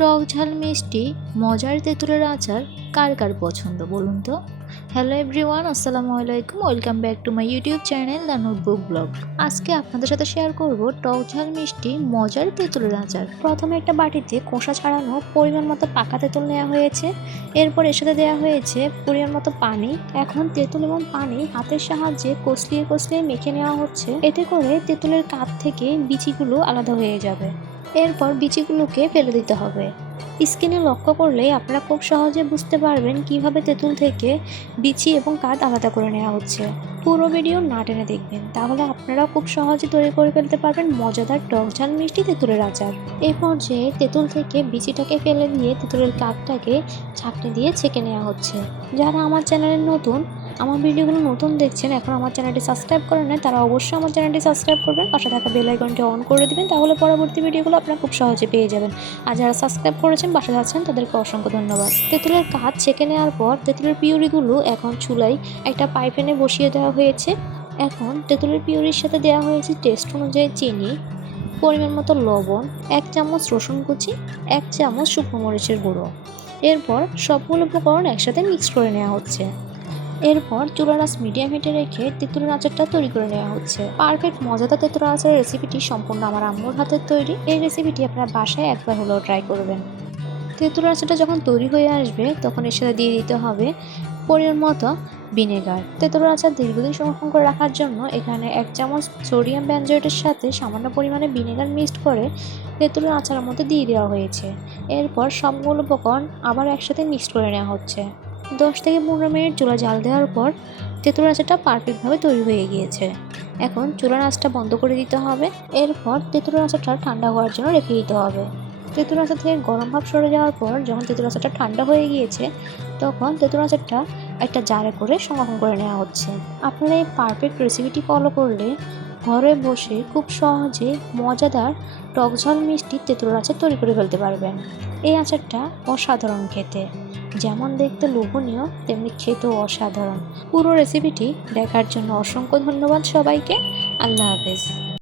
টক ঝাল মিষ্টি মজার তেঁতুলের আচার কার কার পছন্দ বলুন তো। হ্যালো এভরিওয়ান, আসসালামু আলাইকুম, welcome back to my YouTube channel the notebook blog. আজকে আপনাদের সাথে শেয়ার করব টক ঝাল মিষ্টি মজার তেঁতুলের আচার। প্রথমে একটা বাটিতে খোসা ছাড়ানো পরিমাণ মতো পাকা তেঁতুল নেওয়া হয়েছে। এরপর এর সাথে দেওয়া হয়েছে পরিমাণ মতো পানি। এখন তেঁতুল এবং পানি হাতের সাহায্যে কষলিয়ে কষলিয়ে মেখে নেওয়া হচ্ছে। এতে করে তেঁতুলের কাপ থেকে বিচিগুলো আলাদা হয়ে যাবে। এরপর বিচিগুলোকে ফেলে দিতে হবে। স্ক্রিনে লক্ষ্য করলেই আপনারা খুব সহজে বুঝতে পারবেন কিভাবে তেঁতুল থেকে বিচি এবং কাঠ আলাদা করে নেওয়া হচ্ছে। পুরো ভিডিও না টেনে দেখবেন, তাহলে আপনারা খুব সহজে তৈরি করে ফেলতে পারবেন মজাদার টক ঝাল মিষ্টি তেঁতুলের আচার। এই পর্যায়ে তেঁতুল থেকে বিচিটাকে ফেলে দিয়ে তেঁতুলের কাঠটাকে ছাঁকনি দিয়ে ছেঁকে নেওয়া হচ্ছে। যারা আমার চ্যানেলে নতুন, আমার ভিডিওগুলো নতুন দেখছেন, এখন আমার চ্যানেলটি সাবস্ক্রাইব করে নেন, তারা অবশ্যই আমার চ্যানেলটি সাবস্ক্রাইব করবেন, পাশে থাকা বেল আইকনটি অন করে দেবেন, তাহলে পরবর্তী ভিডিওগুলো আপনারা খুব সহজে পেয়ে যাবেন। আর যারা সাবস্ক্রাইব করেছেন, পাশে যাচ্ছেন, তাদেরকে অসংখ্য ধন্যবাদ। তেঁতুলের কাঠ ছেঁকে নেওয়ার পর তেঁতুলের পিউরিগুলো এখন চুলায় একটা পাইপ্যানে বসিয়ে দেওয়া হয়েছে। এখন তেঁতুলের পিউরির সাথে দেওয়া হয়েছে টেস্ট অনুযায়ী চিনি, পরিমাণ মতো লবণ, 1 চামচ রসুন কুচি, 1 চামচ শুকনো মরিচের গুঁড়ো। এরপর সবগুলো উপকরণ একসাথে মিক্স করে নেওয়া হচ্ছে। এরপর চুলার আঁচ মিডিয়াম হিটে রেখে তেঁতুলের আচারটা তৈরি করে নেওয়া হচ্ছে। পারফেক্ট মজাদার তেঁতুলের আচারের রেসিপিটি সম্পূর্ণ আমার আম্মুর হাতের তৈরি। এই রেসিপিটি আপনারা বাসায় একবার হলেও ট্রাই করবেন। তেঁতুলের আচারটা যখন তৈরি হয়ে আসবে, তখন এর সাথে দিয়ে দিতে হবে পরিমাণ মতো ভিনেগার। তেঁতুলের আচার দীর্ঘদিন সংরক্ষণ করে রাখার জন্য এখানে 1 চামচ সোডিয়াম বেনজয়েটের সাথে সামান্য পরিমাণে ভিনেগার মিক্সড করে তেঁতুলের আচারের মধ্যে দিয়ে দেওয়া হয়েছে। এরপর সবগুলো উপকরণ আবার একসাথে মিক্সড করে নেওয়া হচ্ছে। 10 থেকে 15 মিনিট চুলা জাল দেওয়ার পর তেঁতুলের আচারটা পারফেক্টভাবে তৈরি হয়ে গিয়েছে। এখন চুলার আঁচটা বন্ধ করে দিতে হবে। এরপর তেঁতুলের আচারটা ঠান্ডা হওয়ার জন্য রেখে দিতে হবে। তেঁতুল আচার থেকে গরম ভাব সরে যাওয়ার পর যখন তেঁতুল আচারটা ঠান্ডা হয়ে গিয়েছে, তখন তেঁতুল আচারটা একটা জারে করে সংরক্ষণ করে নেওয়া হচ্ছে। আপনারা এই পারফেক্ট রেসিপিটি ফলো করলে ঘরে বসে খুব সহজে মজাদার টক ঝাল মিষ্টি তেঁতুলের আচার তৈরি করে ফেলতে পারবেন। এই আচারটা অসাধারণ খেতে, যেমন দেখতে লোভনীয় তেমনি খেতেও অসাধারণ। পুরো রেসিপিটি দেখার জন্য অসংখ্য ধন্যবাদ সবাইকে। আল্লাহ হাফেজ।